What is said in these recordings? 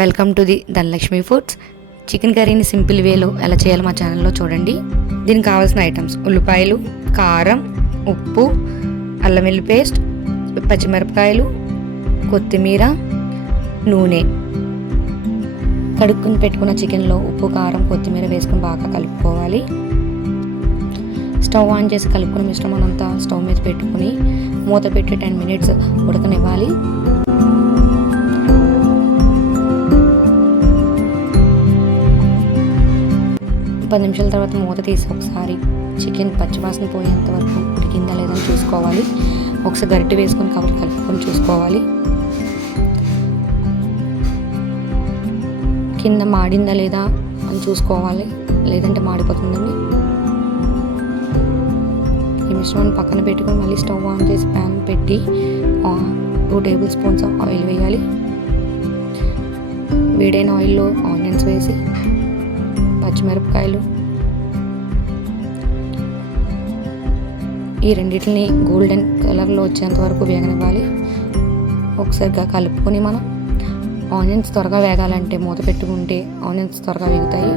Welcome to the Dhanalakshmi foods. Chicken కర్రీని simple వేలో ఎలా చేయాలో మా ఛానల్లో చూడండి. దీనికి కావాల్సిన ఐటమ్స్: ఉల్లిపాయలు, కారం, ఉప్పు, అల్లం వెల్లుల్లి పేస్ట్, పచ్చిమిరపకాయలు, కొత్తిమీర, నూనె. కడుక్కుని పెట్టుకున్న చికెన్లో ఉప్పు, కారం, కొత్తిమీర వేసుకుని బాగా కలుపుకోవాలి. స్టవ్ ఆన్ చేసి కలుపుకున్న మిశ్రమం అంతా స్టవ్ మీద పెట్టుకుని మూత పెట్టి 10 minutes ఉడకనివ్వాలి. పది నిమిషాల తర్వాత మూత తీసి ఒకసారి చికెన్ పచ్చివాసన పోయేంత వరకు ఉడికిందా లేదని చూసుకోవాలి. ఒకసారి గరిటె వేసుకొని కలుపుకొని చూసుకోవాలి. కింద మాడిందా లేదా అని చూసుకోవాలి, లేదంటే మాడిపోతుందండి. ఈ మిశ్రమాన్ని పక్కన పెట్టుకొని మళ్ళీ స్టవ్ ఆన్ చేసి ప్యాన్ పెట్టి 2 tablespoons ఆయిల్ వేయాలి. వేడైన ఆయిల్లో ఆనియన్స్ వేసి పచ్చిమిరపకాయలు, ఈ రెండింటిని గోల్డెన్ కలర్లో వచ్చేంత వరకు వేగనివ్వాలి. ఒకసారిగా కలుపుకొని మనం ఆనియన్స్ త్వరగా వేగాలంటే మూత పెట్టుకుంటే ఆనియన్స్ త్వరగా వేగుతాయి.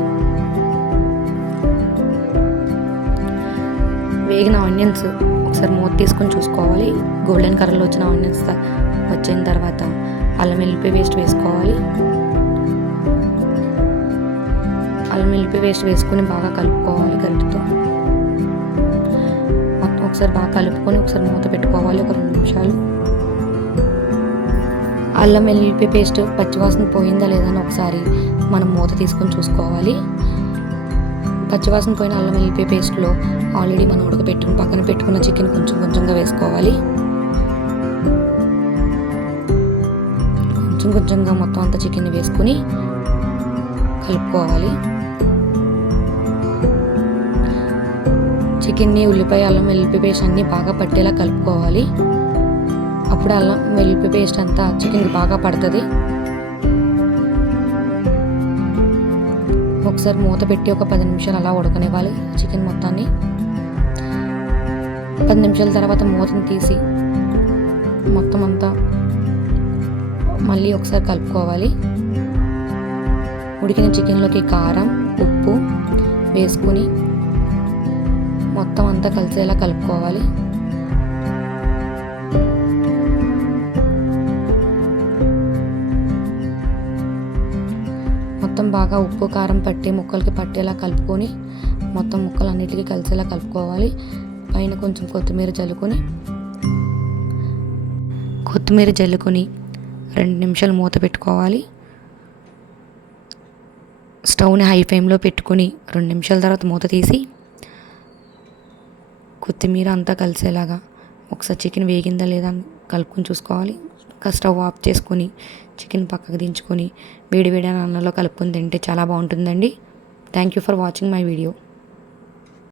వేగిన ఆనియన్స్ ఒకసారి మూత తీసుకొని చూసుకోవాలి. గోల్డెన్ కలర్లో వచ్చిన ఆనియన్స్ వచ్చిన తర్వాత అల్లం వెల్లుల్లి పేస్ట్ వేసుకోవాలి. అల్లం వెల్లుల్లి పేస్ట్ వేసుకొని బాగా కలుపుకోవాలి గరిటెతో. మొత్తం ఒకసారి బాగా కలుపుకొని ఒకసారి మూత పెట్టుకోవాలి ఒక 2 నిమిషాలు. అల్లం వెల్లుల్లి పేస్ట్ పచ్చివాసన పోయిందా లేదా అని ఒకసారి మనం మూత తీసుకొని చూసుకోవాలి. పచ్చివాసన పోయిన అల్లం వెల్లుల్లి పేస్ట్లో ఆల్రెడీ మనం ఉడకబెట్టుకుని పక్కన పెట్టుకున్న చికెన్ కొంచెం కొంచెంగా వేసుకోవాలి. కొంచెం కొంచెంగా మొత్తం అంతా చికెన్ వేసుకుని కలుపుకోవాలి. చికెన్ని ఉల్లిపాయ అల్లం వెల్లుల్లి పేస్ట్ అన్నీ బాగా పట్టేలా కలుపుకోవాలి. అప్పుడు అల్లం వెల్లుల్లి పేస్ట్ అంతా చికెన్కి బాగా పడుతుంది. ఒకసారి మూత పెట్టి ఒక 10 నిమిషాలు అలా ఉడకనివ్వాలి చికెన్ మొత్తాన్ని. 10 నిమిషాల తర్వాత మూతను తీసి మొత్తం అంతా మళ్ళీ ఒకసారి కలుపుకోవాలి. ఉడికిన చికెన్లోకి కారం, ఉప్పు వేసుకుని మొత్తం అంతా కలిసేలా కలుపుకోవాలి. మొత్తం బాగా ఉప్పు కారం పట్టి ముక్కలకి పట్టేలా కలుపుకొని మొత్తం ముక్కలన్నిటికీ కలిసేలా కలుపుకోవాలి. పైన కొంచెం కొత్తిమీర జల్లుకొని 2 నిమిషాలు మూత పెట్టుకోవాలి. స్టవ్ని హై ఫ్లేమ్లో పెట్టుకుని 2 నిమిషాల తర్వాత మూత తీసి కొత్తిమీర అంతా కలిసేలాగా ఒకసారి చికెన్ వేగిందా లేదా అని కలుపుకొని చూసుకోవాలి. ఇంకా స్టవ్ ఆఫ్ చేసుకొని చికెన్ పక్కకు దించుకొని వేడి వేడి అన్నంలో కలుపుకొని తింటే చాలా బాగుంటుందండి. Thank you for watching my video.